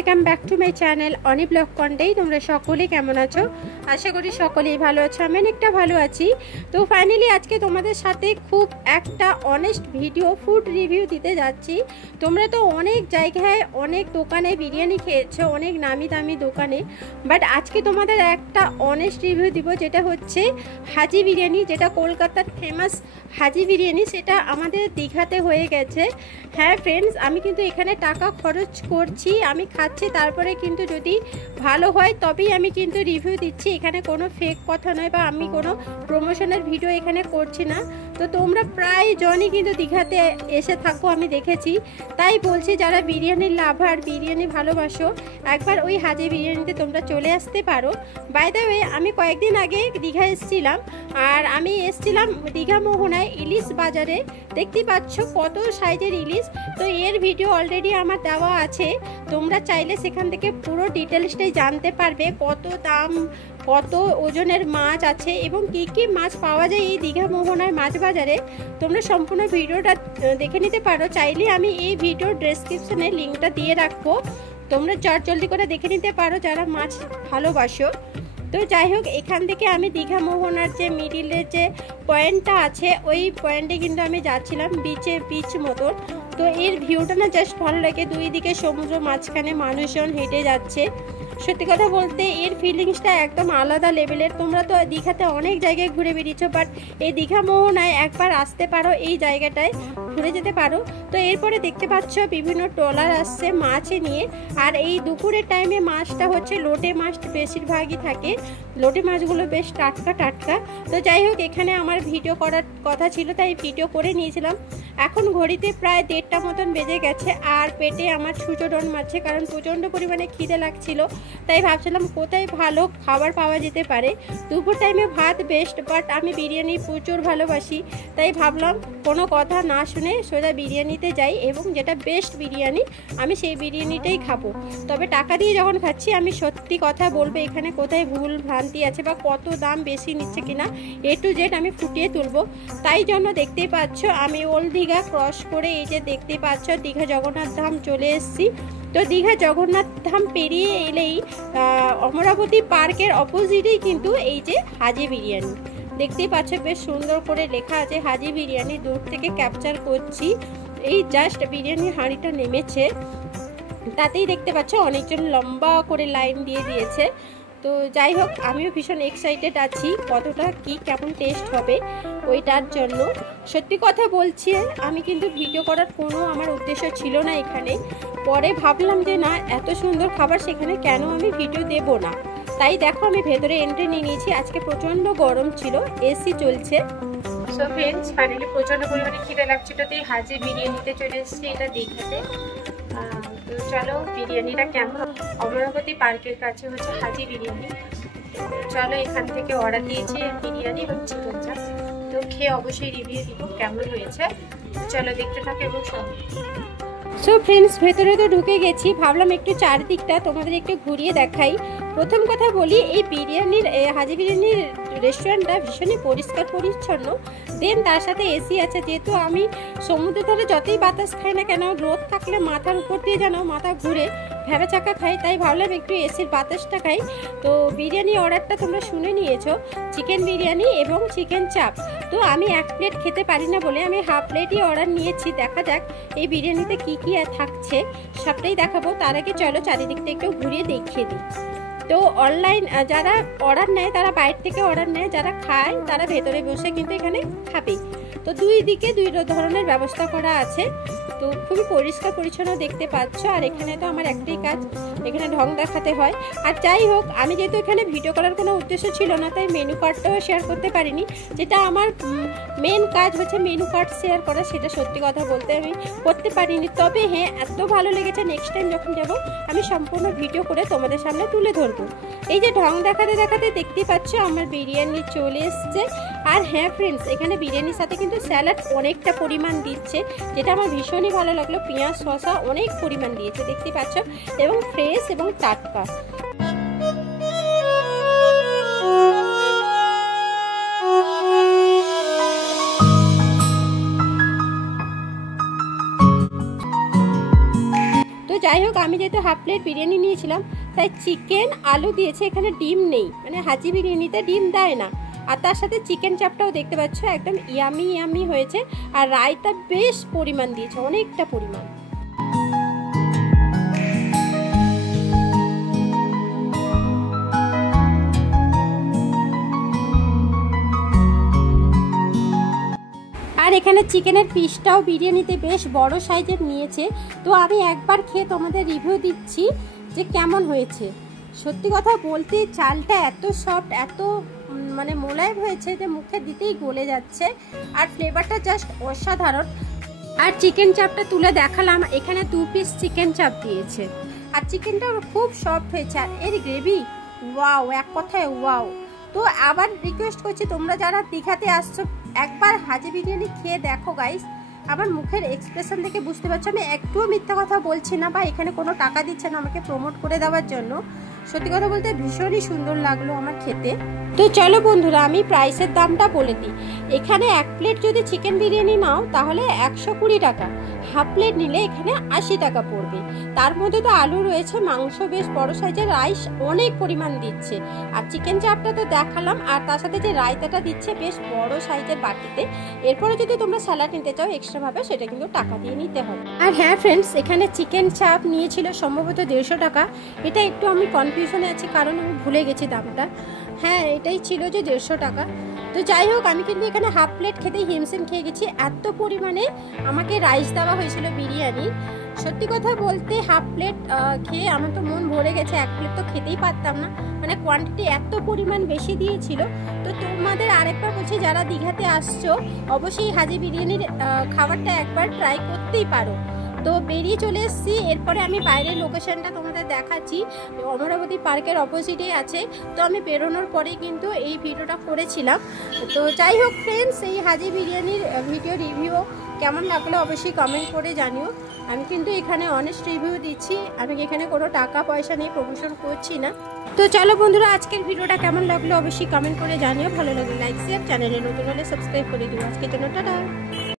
Welcome back to my channel Oni blog Contai. তোমরা সকলে কেমন আছো? আশা করি সকলেই ভালো আছো। আমি অনেকটা ভালো আছি। তো ফাইনালি আজকে তোমাদের সাথে খুব একটা অনেস্ট ভিডিও ফুড রিভিউ দিতে যাচ্ছি। তোমরা তো অনেক জায়গায় অনেক দোকানে বিরিয়ানি খেয়েছো, অনেক নামি দামি দোকানে, বাট আজকে তোমাদের একটা অনেস্ট রিভিউ দিব, যেটা হচ্ছে হাজি বিরিয়ানি, যেটা কলকাতার ফেমাস হাজি বিরিয়ানি, সেটা আমাদের দীঘাতে হয়ে গেছে। হ্যাঁ ফ্রেন্ডস, আমি কিন্তু এখানে টাকা খরচ করছি, আমি খাচ্ছি, তারপরে কিন্তু যদি ভালো হয় তবেই আমি কিন্তু রিভিউ দিচ্ছি। এখানে কোনো ফেক কথা নয় বা আমি কোনো প্রমোশনের ভিডিও এখানে করছি না। তো তোমরা প্রায় জনই কিন্তু দীঘাতে এসে থাকো, আমি দেখেছি, তাই বলছি যারা বিরিয়ানির লাভার, বিরিয়ানি ভালোবাসো, একবার ওই হাজি বিরিয়ানিতে তোমরা চলে আসতে পারো। বাই দ্য ওয়ে, আমি কয়েকদিন আগে দীঘা এসেছিলাম, আর আমি এসেছিলাম দীঘা মোহনায় ইলিশ বাজারে। দেখতে পাচ্ছ কত সাইজের ইলিশ। তো এর ভিডিও অলরেডি আমার দেওয়া আছে, তোমরা চাইলে সেখান থেকে পুরো ডিটেলসটাই জানতে পারবে, কত দাম, কত ওজনের মাছ আছে এবং কি কি মাছ পাওয়া যায় এই দীঘা মোহনার মাছ বাজারে। তোমরা সম্পূর্ণ ভিডিওটা দেখে নিতে পারো। চাইলে আমি এই ভিডিওর ডেসক্রিপশনে লিঙ্কটা দিয়ে রাখবো, তোমরা জলদি করে দেখে নিতে পারো যারা মাছ ভালোবাসো। তো যাই হোক, এখান থেকে আমি দীঘা মোহনার যে মিডিলের যে পয়েন্টটা আছে, ওই পয়েন্টে কিন্তু আমি যাচ্ছিলাম, বিচ মতন। তো এর ভিউটা না জাস্ট ভালো লাগে, দুই দিকে সমুদ্র, মাঝখানে মানুষজন হেঁটে যাচ্ছে। সত্যি কথা বলতে এর ফিলিংসটা একদম আলাদা লেভেলের। তোমরা তো দীঘাতে অনেক জায়গায় ঘুরে বেরিয়েছো, বাট এই দীঘা মোহনায় একবার আসতে পারো, এই জায়গাটায় ঘুরে যেতে পারো। তো এরপরে দেখতে পাচ্ছ বিভিন্ন ট্রলার আসছে মাছ নিয়ে, আর এই দুপুরের টাইমে মাছটা হচ্ছে লোটে মাছ বেশিরভাগই থাকে, লোটে মাছগুলো বেশ টাটকা টাটকা। তো যাই হোক, এখানে আমার ভিডিও করার কথা ছিল, তাই ভিডিও করে নিয়েছিলাম। এখন ঘড়িতে প্রায় 1:30টা মতন বেজে গেছে, আর পেটে আমার ছুঁচোডন মারছে, কারণ প্রচণ্ড পরিমাণে খিদে লাগছিল। তাই ভাবছিলাম কোথায় ভালো খাবার পাওয়া যেতে পারে। দুপুর টাইমে ভাত বেস্ট, বাট আমি বিরিয়ানি প্রচুর ভালোবাসি, তাই ভাবলাম কোনো কথা না শুনে সোজা বিরিয়ানিতে যাই, এবং যেটা বেস্ট বিরিয়ানি আমি সেই বিরিয়ানিটাই খাবো। তবে টাকা দিয়ে যখন খাচ্ছি আমি সত্যি কথা বলবো, এখানে কোথায় ভুল ভ্রান্তি আছে বা কত দাম বেশি নিচ্ছে কিনা, A to Z আমি ফুটিয়ে তুলবো। তাই জন্য দেখতেই পাচ্ছ আমি ওল্ড দীঘা ক্রস করে এই যে দেখতে পাচ্ছ দীঘা জগন্নাথ ধাম চলে এসেছি। তো দীঘা জগন্নাথ ধাম পেরিয়ে এলেই অমরাবতী পার্কের অপোজিটেই কিন্তু এই যে হাজি বিরিয়ানি দেখতেই পাচ্ছ, বেশ সুন্দর করে লেখা আছে হাজি বিরিয়ানি। দূর থেকে ক্যাপচার করছি, এই জাস্ট বিরিয়ানির হাঁড়িটা নেমেছে, তাতেই দেখতে পাচ্ছ অনেকজন লম্বা করে লাইন দিয়ে দিয়েছে। তো যাই হোক, আমিও ভীষণ এক্সাইটেড আছি কতটা কি কেমন টেস্ট হবে ওইটার জন্য। সত্যি কথা বলছি, আমি কিন্তু ভিডিও করার কোনো আমার উদ্দেশ্য ছিল না এখানে। পরে ভাবলাম যে না, এত সুন্দর খাবার সেখানে কেন আমি ভিডিও দেব না, তাই দেখো আমি ভেতরে এন্ট্রি নিয়ে নিয়েছি। আজকে প্রচণ্ড গরম ছিল, এসি চলছে। সো ফ্রেন্ডস, ফাইনালি প্রচণ্ড পরিমাণে খিদে লাগছিল, তাই হাজি বিরিয়ানিতে চলে এসেছি, এটা দীঘাতে। তো চলো বিরিয়ানিটা কেমন, অমরাবতী পার্কের কাছে হচ্ছে হাজি বিরিয়ানি। চলো এখান থেকে অর্ডার দিয়েছি বিরিয়ানি এবং চিকেন চাপ, তো খেয়ে অবশ্যই রিভিউ দিব কেমন হয়েছে। চলো দেখতে থাকো এবং সঙ্গে। সো ফ্রেন্ডস, ভেতরে তো ঢুকে গেছি, ভাবলাম একটু চারদিকটা তোমাদের একটু ঘুরিয়ে দেখাই। প্রথম কথা বলি, এই বিরিয়ানির হাজি বিরিয়ানির রেস্টুরেন্টটা ভীষণই পরিষ্কার পরিচ্ছন্ন, দেন তার সাথে এসি আছে। যেহেতু আমি সমুদ্রের ধারে যতই বাতাস খাই না কেন, রোদ থাকলে মাথার উপর দিয়ে যেন মাথা ঘুরে ভেবা চাকা খাই, তাই ভাবলাম একটু এসির বাতাসটা খাই। তো বিরিয়ানি অর্ডারটা তোমরা শুনে নিয়েছো, চিকেন বিরিয়ানি এবং চিকেন চাপ। তো আমি 1 প্লেট খেতে পারি না বলে আমি হাফ প্লেটই অর্ডার নিয়েছি। দেখা যাক এই বিরিয়ানিতে কি কি থাকছে, সবটাই দেখাবো। তার আগে চলো চারিদিকটা একটু ঘুরিয়ে দেখিয়ে দিই। তো অনলাইন যারা অর্ডার নেয় তারা বাইরে থেকে অর্ডার নেয়, যারা খায় তারা ভেতরে বসে কিন্তু এখানে খাবে। তো দুই দিকে দুই ধরনের ব্যবস্থা করা আছে। তো খুবই পরিষ্কার পরিচ্ছন্ন দেখতে পাচ্ছ। আর এখানে তো আমার একটাই কাজ, এখানে ঢং দেখাতে হয়। আর যাই হোক, আমি যেহেতু এখানে ভিডিও করার কোনো উদ্দেশ্য ছিল না, তাই মেনু কার্ডটাও শেয়ার করতে পারিনি, যেটা আমার মেন কাজ হচ্ছে মেনু কার্ড শেয়ার করা, সেটা সত্যি কথা বলতে আমি করতে পারিনি। তবে হ্যাঁ, এত ভালো লেগেছে, নেক্সট টাইম যখন যাব আমি সম্পূর্ণ ভিডিও করে তোমাদের সামনে তুলে ধরবো। এই যে ঢং দেখাতে দেখাতে দেখতে পাচ্ছ আমার বিরিয়ানি চলে এসছে। আর হ্যাঁ ফ্রেন্ডস, এখানে বিরিয়ানির সাথে কিন্তু স্যালাড অনেকটা পরিমাণ দিচ্ছে, যেটা আমার ভীষণই ভালো লাগলো। পেঁয়াজ শসা অনেক পরিমাণ দিয়েছে দেখতে পাচ্ছ, এবং ফ্রেশ এবং টাটকা। যাই হোক, আমি যেহেতু হাফ প্লেট বিরিয়ানি নিয়েছিলাম তাই চিকেন আলু দিয়েছে, এখানে ডিম নেই, মানে হাজি বিরিয়ানিতে ডিম দেয় না। আর তার সাথে চিকেন চাপটাও দেখতে পাচ্ছ একদম ইয়ামি ইয়ামি হয়েছে। আর রায়তা বেশ পরিমাণ দিয়েছে, অনেকটা পরিমাণ। আর এখানে চিকেনের পিসটাও বিরিয়ানিতে বেশ বড় সাইজের নিয়েছে। তো আমি একবার খেয়ে তোমাদের রিভিউ দিচ্ছি যে কেমন হয়েছে। সত্যি কথা বলতে চালটা এত সফট, এত মানে মোলায়েম হয়েছে যে মুখে দিতেই গলে যাচ্ছে। আর ফ্লেভারটা জাস্ট অসাধারণ। আর চিকেন চাপটা তুলে দেখালাম, এখানে 2 পিস চিকেন চাপ দিয়েছে। আর চিকেনটা খুব সফট হয়েছে। আর এর গ্রেভি ওয়াও, এক কথায় ওয়াও। তো আবার রিকোয়েস্ট করছি, তোমরা যারা দীঘাতে আসছো একবার হাজি বিরিয়ানি খেয়ে দেখো গাইস। আমার মুখের এক্সপ্রেশন দেখে বুঝতে পারছো আমি একটুও মিথ্যা কথা বলছি না, বা এখানে কোনো টাকা দিচ্ছে না আমাকে প্রমোট করে দেওয়ার জন্য। সত্যি কথা বলতে ভীষণই সুন্দর লাগলো আমার খেতে। তো চলো বন্ধুরা, আমি প্রাইসের দামটা বলে দিই। এখানে 1 প্লেট যদি চিকেন বিরিয়ানি নাও তাহলে 120 টাকা, হাফ প্লেট নিলে এখানে 80 টাকা পড়বে। তার মধ্যে তো আলু রয়েছে, মাংস বেশ বড় সাইজের, রাইস অনেক পরিমাণ দিচ্ছে। আর চিকেন চাপটা তো দেখালাম, আর তার সাথে যে রায়তাটা দিচ্ছে বেশ বড় সাইজের বাটিতে। এরপরে যদি তোমরা স্যালাড নিতে চাও এক্সট্রা ভাবে, সেটা কিন্তু টাকা দিয়ে নিতে হবে। আর হ্যাঁ ফ্রেন্ডস, এখানে চিকেন চাপ নিয়েছিল সম্ভবত 150 টাকা। এটা একটু আমি কনফিউশনে আছি কারণ আমি ভুলে গেছি দামটা। হ্যাঁ, এটাই ছিল যে 150 টাকা। তো যাই হোক, আমি কিন্তু এখানে হাফ প্লেট খেতেই হিমশিম খেয়ে গেছি, এত পরিমাণে আমাকে রাইস দেওয়া হয়েছিল বিরিয়ানি। সত্যি কথা বলতে হাফ প্লেট খেয়ে আমার তো মন ভরে গেছে, 1 প্লেট তো খেতেই পারতাম না, মানে কোয়ান্টিটি এত পরিমাণ বেশি দিয়েছিল। তো তোমাদের আরেকবার বলছি, যারা দীঘাতে আসছো অবশ্যই হাজি বিরিয়ানির খাবারটা একবার ট্রাই করতেই পারো। তো বেরিয়ে চলে এসেছি। এরপরে আমি বাইরের লোকেশনটা তোমাদের দেখাচ্ছি, অমরাবতী পার্কের অপোজিটে আছে। তো আমি বেরোনোর পরেই কিন্তু এই ভিডিওটা করেছিলাম। তো যাই হোক ফ্রেন্ডস, এই হাজি বিরিয়ানির ভিডিও রিভিউ কেমন লাগলো অবশ্যই কমেন্ট করে জানিও। আমি কিন্তু এখানে অনেস্ট রিভিউ দিচ্ছি, আমি এখানে কোনো টাকা পয়সা নিয়ে প্রমোশন করছি না। তো চলো বন্ধুরা, আজকের ভিডিওটা কেমন লাগলো অবশ্যই কমেন্ট করে জানিও। ভালো লাগলে লাইক শেয়ার, চ্যানেলে নতুন হলে সাবস্ক্রাইব করে দিও। আজকের জন্য টাটা।